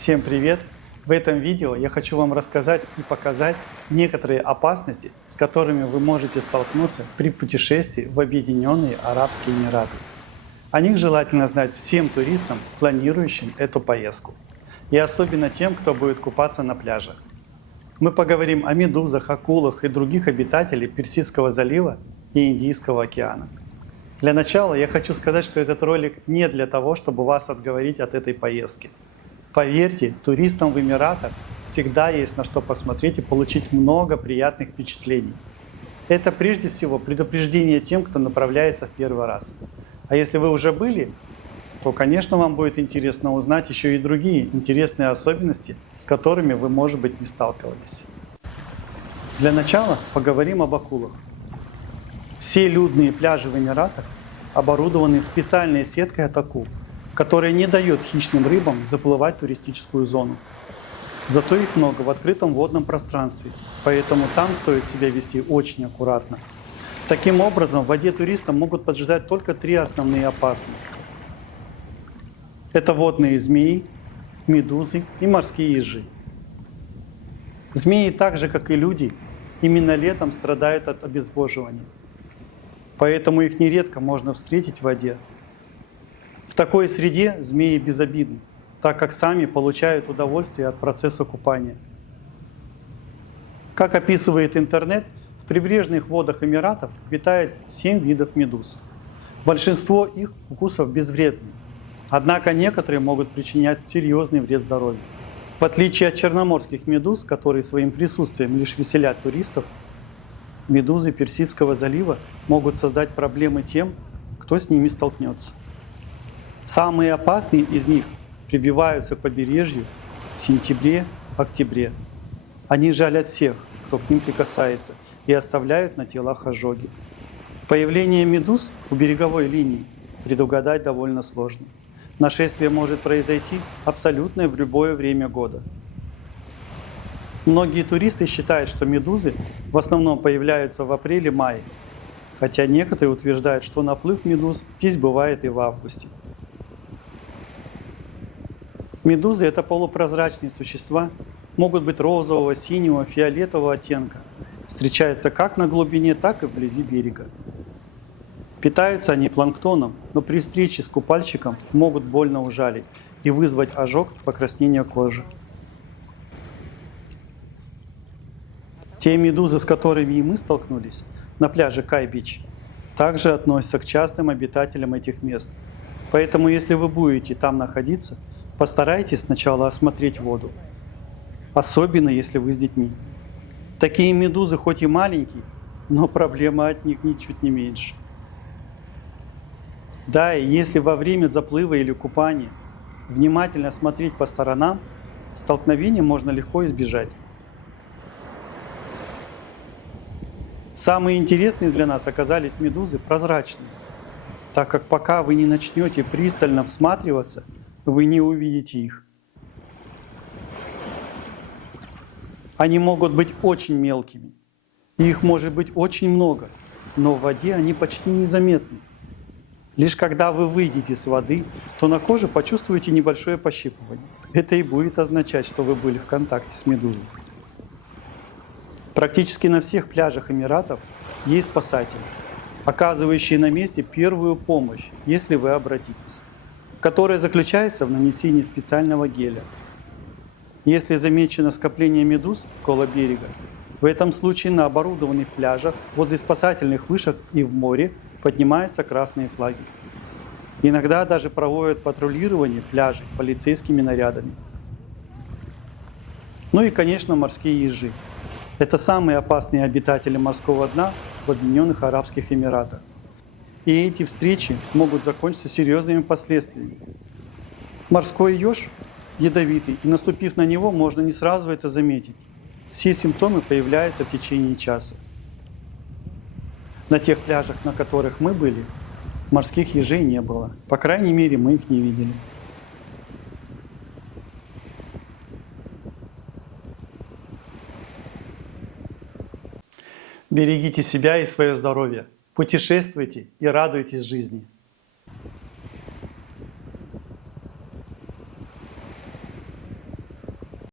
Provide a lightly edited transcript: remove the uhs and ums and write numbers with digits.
Всем привет! В этом видео я хочу вам рассказать и показать некоторые опасности, с которыми вы можете столкнуться при путешествии в Объединенные Арабские Эмираты. О них желательно знать всем туристам, планирующим эту поездку. И особенно тем, кто будет купаться на пляжах. Мы поговорим о медузах, акулах и других обитателях Персидского залива и Индийского океана. Для начала я хочу сказать, что этот ролик не для того, чтобы вас отговорить от этой поездки. Поверьте, туристам в Эмиратах всегда есть на что посмотреть и получить много приятных впечатлений. Это прежде всего предупреждение тем, кто направляется в первый раз. А если вы уже были, то, конечно, вам будет интересно узнать еще и другие интересные особенности, с которыми вы, может быть, не сталкивались. Для начала поговорим об акулах. Все людные пляжи в Эмиратах оборудованы специальной сеткой от акул, которая не дает хищным рыбам заплывать в туристическую зону. Зато их много в открытом водном пространстве, поэтому там стоит себя вести очень аккуратно. Таким образом, в воде туриста могут поджидать только три основные опасности. Это водные змеи, медузы и морские ежи. Змеи, так же как и люди, именно летом страдают от обезвоживания. Поэтому их нередко можно встретить в воде. В такой среде змеи безобидны, так как сами получают удовольствие от процесса купания. Как описывает интернет, в прибрежных водах Эмиратов обитает 7 видов медуз. Большинство их укусов безвредны, однако некоторые могут причинять серьезный вред здоровью. В отличие от черноморских медуз, которые своим присутствием лишь веселят туристов, медузы Персидского залива могут создать проблемы тем, кто с ними столкнется. Самые опасные из них прибиваются к побережью в сентябре-октябре. Они жалят всех, кто к ним прикасается, и оставляют на телах ожоги. Появление медуз у береговой линии предугадать довольно сложно. Нашествие может произойти абсолютно в любое время года. Многие туристы считают, что медузы в основном появляются в апреле-мае, хотя некоторые утверждают, что наплыв медуз здесь бывает и в августе. Медузы – это полупрозрачные существа, могут быть розового, синего, фиолетового оттенка. Встречаются как на глубине, так и вблизи берега. Питаются они планктоном, но при встрече с купальщиком могут больно ужалить и вызвать ожог, покраснение кожи. Те медузы, с которыми и мы столкнулись на пляже Кай-Бич, также относятся к частым обитателям этих мест. Поэтому, если вы будете там находиться, постарайтесь сначала осмотреть воду, особенно если вы с детьми. Такие медузы хоть и маленькие, но проблема от них ничуть не меньше. Да, и если во время заплыва или купания внимательно смотреть по сторонам, столкновения можно легко избежать. Самые интересные для нас оказались медузы прозрачные, так как пока вы не начнете пристально всматриваться, вы не увидите их. Они могут быть очень мелкими, и их может быть очень много, но в воде они почти незаметны. Лишь когда вы выйдете с воды, то на коже почувствуете небольшое пощипывание. Это и будет означать, что вы были в контакте с медузой. Практически на всех пляжах Эмиратов есть спасатели, оказывающие на месте первую помощь, если вы обратитесь, которая заключается в нанесении специального геля. Если замечено скопление медуз около берега, в этом случае на оборудованных пляжах, возле спасательных вышек и в море поднимаются красные флаги. Иногда даже проводят патрулирование пляжей полицейскими нарядами. Ну и, конечно, морские ежи. Это самые опасные обитатели морского дна в Объединенных Арабских Эмиратах. И эти встречи могут закончиться серьезными последствиями. Морской еж ядовитый, и наступив на него, можно не сразу это заметить. Все симптомы появляются в течение часа. На тех пляжах, на которых мы были, морских ежей не было. По крайней мере, мы их не видели. Берегите себя и свое здоровье. Путешествуйте и радуйтесь жизни.